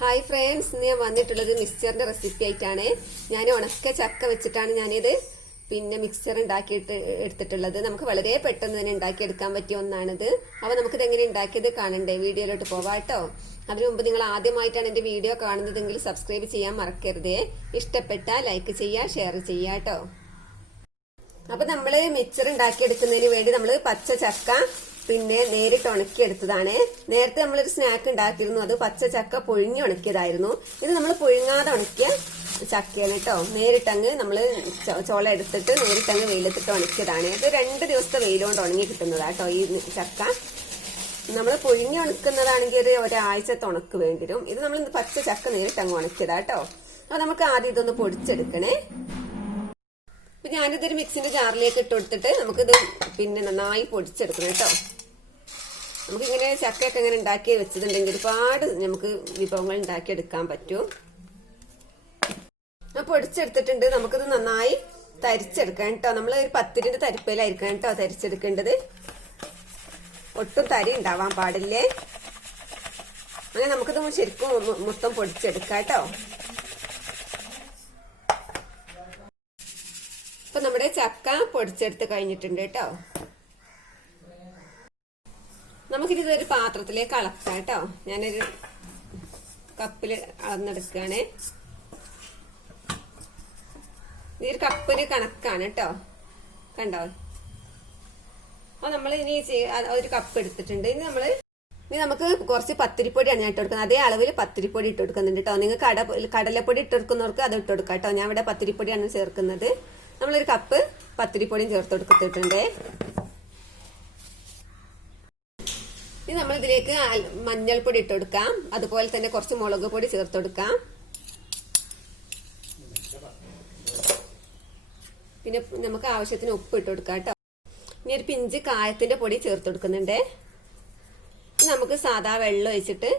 Hi friends, ഇന്ന് ഞാൻ വന്നിട്ടുള്ളത് മിക്സറിന്റെ റെസിപ്പി ആയിട്ടാണ്. ഞാൻ ഉണക്ക ചക്ക വെച്ചിട്ടാണ് ഞാനിത് മിക്സർ ഉണ്ടാക്കിയിട്ട് എടുത്തിട്ടുള്ളത്. നമുക്ക് വളരെ പെട്ടെന്ന് തന്നെ ഉണ്ടാക്കിയെടുക്കാൻ പറ്റിയ ഒന്നാണിത്. അപ്പോൾ നമുക്കിത് എങ്ങനെ ഉണ്ടാക്കിയത് കാണണ്ടേ? വീഡിയോയിലോട്ട് പോവാം കേട്ടോ. അതിനു മുമ്പ് നിങ്ങൾ ആദ്യമായിട്ടാണ് എൻ്റെ വീഡിയോ കാണുന്നതെങ്കിൽ സബ്സ്ക്രൈബ് ചെയ്യാൻ മറക്കരുതേ. ഇഷ്ടപ്പെട്ടാൽ ലൈക്ക് ചെയ്യുക, ഷെയർ ചെയ്യുക കേട്ടോ. അപ്പൊ നമ്മള് മിക്സർ ഉണ്ടാക്കിയെടുക്കുന്നതിന് വേണ്ടി നമ്മൾ പച്ച ചക്ക നേരിട്ട് ഉണക്കിയെടുത്തതാണ്. നേരത്തെ നമ്മളൊരു സ്നാക്ക് ഉണ്ടാക്കിയിരുന്നു, അത് പച്ച ചക്ക പുഴുങ്ങി ഉണക്കിയതായിരുന്നു. ഇത് നമ്മൾ പുഴുങ്ങാതെ ഉണക്കിയ ചക്കയാണ് കേട്ടോ. നേരിട്ടങ്ങ് നമ്മള് ചോള എടുത്തിട്ട് നേരിട്ടങ്ങ് വെയിലത്തിട്ട് ഉണക്കിയതാണ്. ഇത് 2 ദിവസത്തെ വെയിലുകൊണ്ട് ഉണങ്ങി കിട്ടുന്നതാട്ടോ ഈ ചക്ക. നമ്മൾ പുഴുങ്ങി ഉണക്കുന്നതാണെങ്കിൽ ഒരാഴ്ചത്തെ ഉണക്ക് വേണ്ടിവരും. ഇത് നമ്മൾ പച്ച ചക്ക നേരിട്ടങ്ങ് ഉണക്കിയതാട്ടോ. അപ്പൊ നമുക്ക് ആദ്യം ഇതൊന്ന് പൊടിച്ചെടുക്കണേ. അപ്പൊ ഞാനിതൊരു മിക്സിന്റെ ജാറിലേക്ക് ഇട്ട് കൊടുത്തിട്ട് നമുക്കിത് നന്നായി പൊടിച്ചെടുക്കണം കേട്ടോ. നമുക്കിങ്ങനെ ചക്കയൊക്കെ ഇങ്ങനെ ഉണ്ടാക്കി വെച്ചിട്ടുണ്ടെങ്കിൽ ഒരുപാട് നമുക്ക് വിഭവങ്ങൾ ഉണ്ടാക്കിയെടുക്കാൻ പറ്റും. ഞാൻ പൊടിച്ചെടുത്തിട്ടുണ്ട്. നമുക്കിത് നന്നായി തരിച്ചെടുക്കാം കേട്ടോ. നമ്മൾ ഒരു പത്തിരിന്റെ തരിപ്പയിലായിരിക്കണം കേട്ടോ തരിച്ചെടുക്കേണ്ടത്. ഒട്ടും തരി ഉണ്ടാവാൻ പാടില്ലേ. അങ്ങനെ നമുക്കിത് ശരിക്കും മൊത്തം പൊടിച്ചെടുക്കാം കേട്ടോ. അപ്പൊ നമ്മുടെ ചക്ക പൊടിച്ചെടുത്ത് കഴിഞ്ഞിട്ടുണ്ട് കേട്ടോ. നമുക്കിതൊരു പാത്രത്തിലേക്ക് അളക്കാം കേട്ടോ. ഞാനൊരു കപ്പില് അളന്നെടുക്കുകയാണ്. ഇതൊരു കപ്പിന് കണക്കാണ് കേട്ടോ, കണ്ടോ. അപ്പൊ നമ്മൾ ഇനി ഒരു കപ്പ് എടുത്തിട്ടുണ്ട്. ഇനി നമുക്ക് കുറച്ച് പത്തിരിപ്പൊടിയാണ് ഞാൻ ഇട്ട് കൊടുക്കുന്നത്. അതേ അളവിൽ പത്തിരിപ്പൊടി ഇട്ട് കൊടുക്കുന്നുണ്ട് കേട്ടോ. നിങ്ങൾ കടലപ്പൊടി ഇട്ട് കൊടുക്കുന്നവർക്ക് അത് ഇട്ട് കൊടുക്കാം കേട്ടോ. ഞാൻ ഇവിടെ പത്തിരിപ്പൊടിയാണ് ചേർക്കുന്നത്. നമ്മളൊരു കപ്പ് പത്തിരിപ്പൊടിയും ചേർത്ത് കൊടുത്തിട്ടുണ്ട്. ഇനി നമ്മൾ ഇതിലേക്ക് മഞ്ഞൾപ്പൊടി ഇട്ട് കൊടുക്കാം. അതുപോലെ തന്നെ കുറച്ച് മുളക് പൊടി ചേർത്ത് കൊടുക്കാം. പിന്നെ നമുക്ക് ആവശ്യത്തിന് ഉപ്പ് ഇട്ട് കൊടുക്കാം കേട്ടോ. ഇനി ഒരു പിഞ്ച് കായത്തിന്റെ പൊടി ചേർത്ത് കൊടുക്കുന്നുണ്ട്. നമുക്ക് സാധാ വെള്ളം ഒഴിച്ചിട്ട്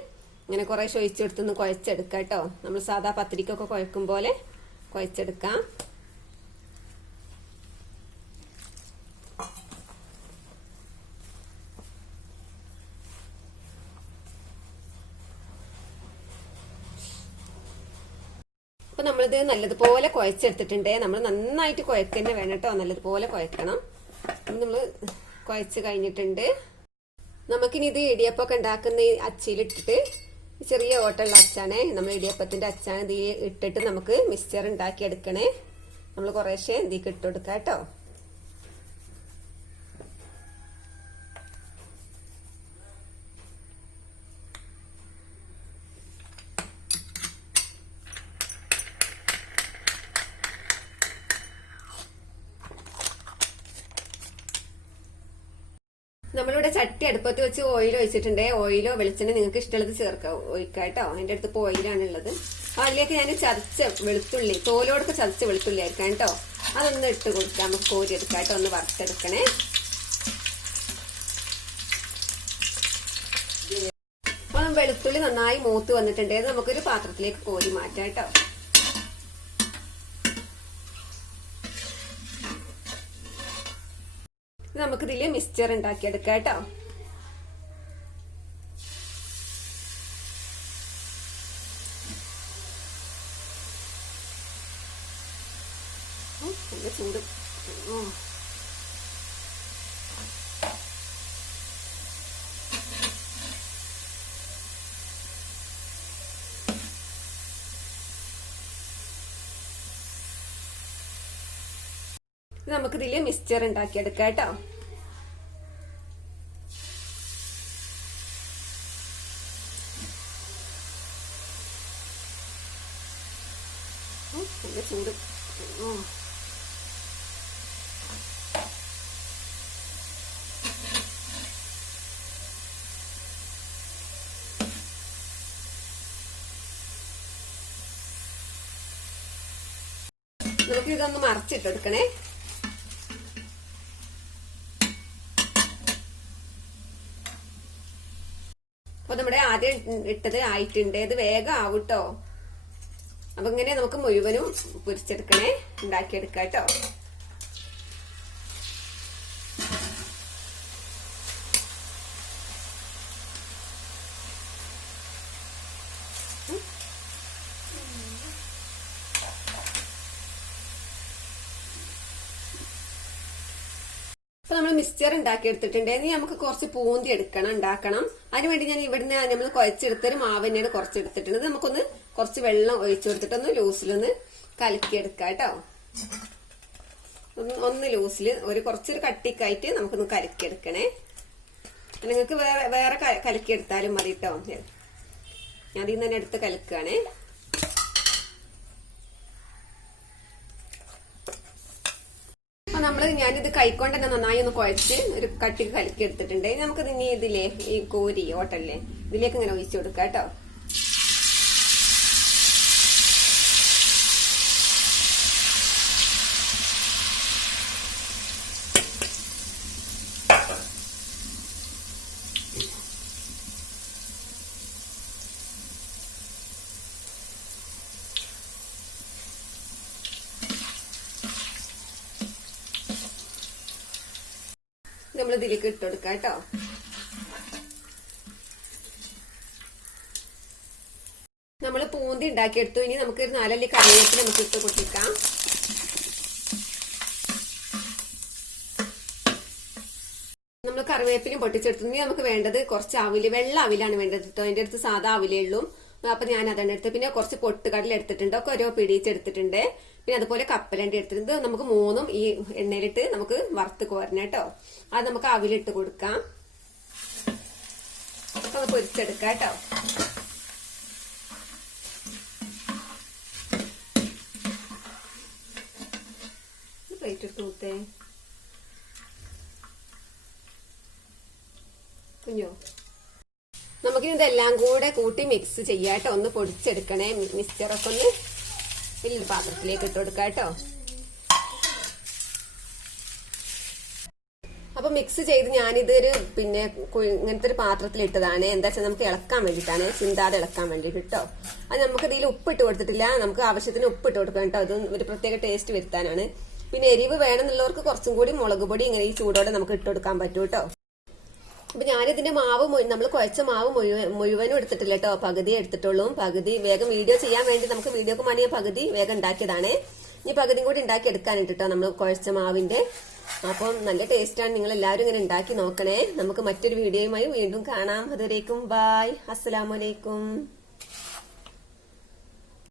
ഇങ്ങനെ കുറേശ്ശെ ഒഴിച്ചെടുത്തൊന്ന് കുഴച്ചെടുക്കാം കേട്ടോ. നമ്മൾ സാധാ പത്തിരിക്കൊക്കെ കുഴക്കും പോലെ കുഴച്ചെടുക്കാം. അപ്പൊ നമ്മളിത് നല്ലതുപോലെ കുഴച്ചെടുത്തിട്ടുണ്ട്. നമ്മൾ നന്നായിട്ട് കുഴക്കന്നെ വേണം കേട്ടോ. നല്ലതുപോലെ കുഴക്കണം. നമ്മൾ കുഴച്ച് കഴിഞ്ഞിട്ടുണ്ട്. നമുക്കിനി ഇത് ഇടിയപ്പൊക്കെ ഉണ്ടാക്കുന്ന അച്ചിലിട്ടിട്ട്, ചെറിയ ഓട്ടമുള്ള അച്ചാണ്, നമ്മൾ ഇടിയപ്പത്തിന്റെ അച്ചാണ്. ഇത് ഇട്ടിട്ട് നമുക്ക് മിക്സ്ചർ ഉണ്ടാക്കി എടുക്കണേ. നമ്മൾ കുറേശ്ശെ ഇതിലേക്ക് ഇട്ട് കൊടുക്കാം കേട്ടോ. നമ്മളിവിടെ ചട്ടി അടുപ്പത്ത് വെച്ച് ഓയിൽ ഒഴിച്ചിട്ടുണ്ട്. ഓയിലോ വെളിച്ചെണ്ണ നിങ്ങൾക്ക് ഇഷ്ടമുള്ളത് ഒഴിക്കാം കേട്ടോ. എൻ്റെ അടുത്ത് ഇപ്പോൾ ഓയിലാണ് ഉള്ളത്. അതിലേക്ക് ഞാൻ ചതച്ച വെളുത്തുള്ളി, തോലോടൊക്കെ ചതച്ച വെളുത്തുള്ളി ആയിരിക്കാം കേട്ടോ. അതൊന്ന് ഇട്ട് കൊടുക്കാം. നമുക്ക് കോരി എടുക്കാം കേട്ടോ. ഒന്ന് വറുത്തെടുക്കണേ. അപ്പൊ വെളുത്തുള്ളി നന്നായി മൂത്ത് വന്നിട്ടുണ്ട്. നമുക്കൊരു പാത്രത്തിലേക്ക് കോരി മാറ്റാം കേട്ടോ. നമുക്കിതില് മിക്സ്ചർ ഉണ്ടാക്കിയെടുക്കാം കേട്ടോ. ചൂട് നമുക്കിതില് മിക്സ്ചർ ഉണ്ടാക്കിയെടുക്കാം കേട്ടോ. ചൂട് നമുക്കിതൊന്ന് മറിച്ചിട്ടെടുക്കണേ. അപ്പൊ നമ്മുടെ ആദ്യം ഇട്ടത് ആയിട്ടുണ്ട്. ഇത് വേഗം ആവൂട്ടോ. അപ്പൊ ഇങ്ങനെ നമുക്ക് മുഴുവനും പൊരിച്ചെടുക്കണേ, ഉണ്ടാക്കിയെടുക്കാം കേട്ടോ. അപ്പൊ നമ്മൾ മിക്സ്ചർ ഉണ്ടാക്കി എടുത്തിട്ടുണ്ട്. ഇനി നമുക്ക് കുറച്ച് പൂന്തി ഉണ്ടാക്കണം. അതിനുവേണ്ടി ഞാൻ ഇവിടുന്ന് നമ്മൾ കുഴച്ചെടുത്തൊരു മാവ് തന്നെയാണ് കുറച്ചെടുത്തിട്ടുണ്ട്. നമുക്കൊന്ന് കുറച്ച് വെള്ളം ഒഴിച്ചു കൊടുത്തിട്ടൊന്ന് ലൂസിലൊന്ന് കലക്കിയെടുക്കാം കേട്ടോ. ഒന്ന് ലൂസിൽ കുറച്ചൊരു കട്ടിക്കായിട്ട് നമുക്കൊന്ന് കലക്കിയെടുക്കണേ. നിങ്ങൾക്ക് വേറെ കലക്കിയെടുത്താലും മതി കേട്ടോ. ഞാൻ അതിൽ നിന്ന് തന്നെ എടുത്ത് കലക്കുകയാണേ. ഞാനിത് കൈക്കൊണ്ട് തന്നെ നന്നായി ഒന്ന് കുഴച്ച് ഒരു കട്ടിക്ക് കലക്കി എടുത്തിട്ടുണ്ട്. നമുക്ക് ഇനി ഇതില്ലേ ഈ കോരി ഓട്ടല്ലേ ഇതിലേക്ക് ഇങ്ങനെ ഒഴിച്ചു കൊടുക്കാം കേട്ടോ. നമ്മൾ ഇതിലേക്ക് ഇട്ട് കൊടുക്കാം കേട്ടോ. നമ്മൾ പൂന്തി ഉണ്ടാക്കിയെടുത്തു. ഇനി നമുക്കൊരു 4 അല്ലി കറിവേപ്പില നമുക്ക് ഇട്ട് പൊട്ടിക്കാം. നമ്മൾ കറിവേപ്പിലും പൊട്ടിച്ചെടുത്തു. ഇനി നമുക്ക് വേണ്ടത് കുറച്ച് അവില്, വെള്ള അവിലാണ് വേണ്ടത് കേട്ടോ. അതിന്റെ അടുത്ത് സാധാ അവിലേ ഉള്ളൂ. അപ്പൊ ഞാൻ അതാണ് എടുത്തത്. പിന്നെ കുറച്ച് പൊട്ടുകടല എടുത്തിട്ടുണ്ട്. ഒക്കെ ഓരോ പിടിച്ചെടുത്തിട്ടുണ്ട്. പിന്നെ അതുപോലെ കപ്പലണ്ടി എടുത്തിട്ടുണ്ട്. നമുക്ക് 3ഉം ഈ എണ്ണയിലിട്ട് നമുക്ക് വറുത്ത് കോരണം കേട്ടോ. അത് നമുക്ക് അവിലിട്ട് കൊടുക്കാം. അത് പൊരിച്ചെടുക്കാം കേട്ടോ. പ്ലേറ്റ് എടുത്ത് കൂട്ടേ കുഞ്ഞോ. നമുക്കിനി ഇതെല്ലാം കൂടെ കൂട്ടി മിക്സ് ചെയ്യാട്ടോ. ഒന്ന് പൊടിച്ചെടുക്കണേ. മിക്സ്ചറൊക്കെ ഒന്ന് വലിയൊരു പാത്രത്തിലേക്ക് ഇട്ട് കൊടുക്കാം കേട്ടോ. അപ്പൊ മിക്സ് ചെയ്ത് ഞാനിതൊരു ഇങ്ങനത്തെ ഒരു പാത്രത്തിൽ ഇട്ടതാണ്. എന്താ വെച്ചാൽ നമുക്ക് ഇളക്കാൻ വേണ്ടിയിട്ടാണ്, ചിന്താതെ ഇളക്കാൻ വേണ്ടിയിട്ട് കേട്ടോ. അത് നമുക്ക് ഇതിൽ ഉപ്പിട്ട് കൊടുത്തിട്ടില്ല. നമുക്ക് ആവശ്യത്തിന് ഉപ്പിട്ട് കൊടുക്കാം കേട്ടോ. അത് ഒരു പ്രത്യേക ടേസ്റ്റ് വരുത്താനാണ്. പിന്നെ എരിവ് വേണമെന്നുള്ളവർക്ക് കുറച്ചും കൂടി മുളക് പൊടി ഇങ്ങനെ ഈ ചൂടോടെ നമുക്ക് ഇട്ട് കൊടുക്കാൻ പറ്റും കേട്ടോ. അപ്പൊ ഞാനിതിന്റെ മാവ് നമ്മൾ കുഴച്ച മാവ് മുഴുവനും എടുത്തിട്ടില്ല കേട്ടോ. പകുതി എടുത്തിട്ടുള്ളൂ. പകുതി വേഗം വീഡിയോ ചെയ്യാൻ വേണ്ടി നമുക്ക് വീഡിയോക്ക് മണിയ പകുതി വേഗം ഉണ്ടാക്കിയതാണ്. ഇനി പകുതിയും കൂടി ഉണ്ടാക്കി എടുക്കാനുണ്ട് കേട്ടോ നമ്മൾ കുഴച്ച മാവിന്റെ. അപ്പം നല്ല ടേസ്റ്റാണ്. നിങ്ങൾ എല്ലാവരും ഇങ്ങനെ ഉണ്ടാക്കി നോക്കണേ. നമുക്ക് മറ്റൊരു വീഡിയോയുമായി വീണ്ടും കാണാം. അതുവരേക്കും ബായ്. അസ്സലാമു അലൈക്കും.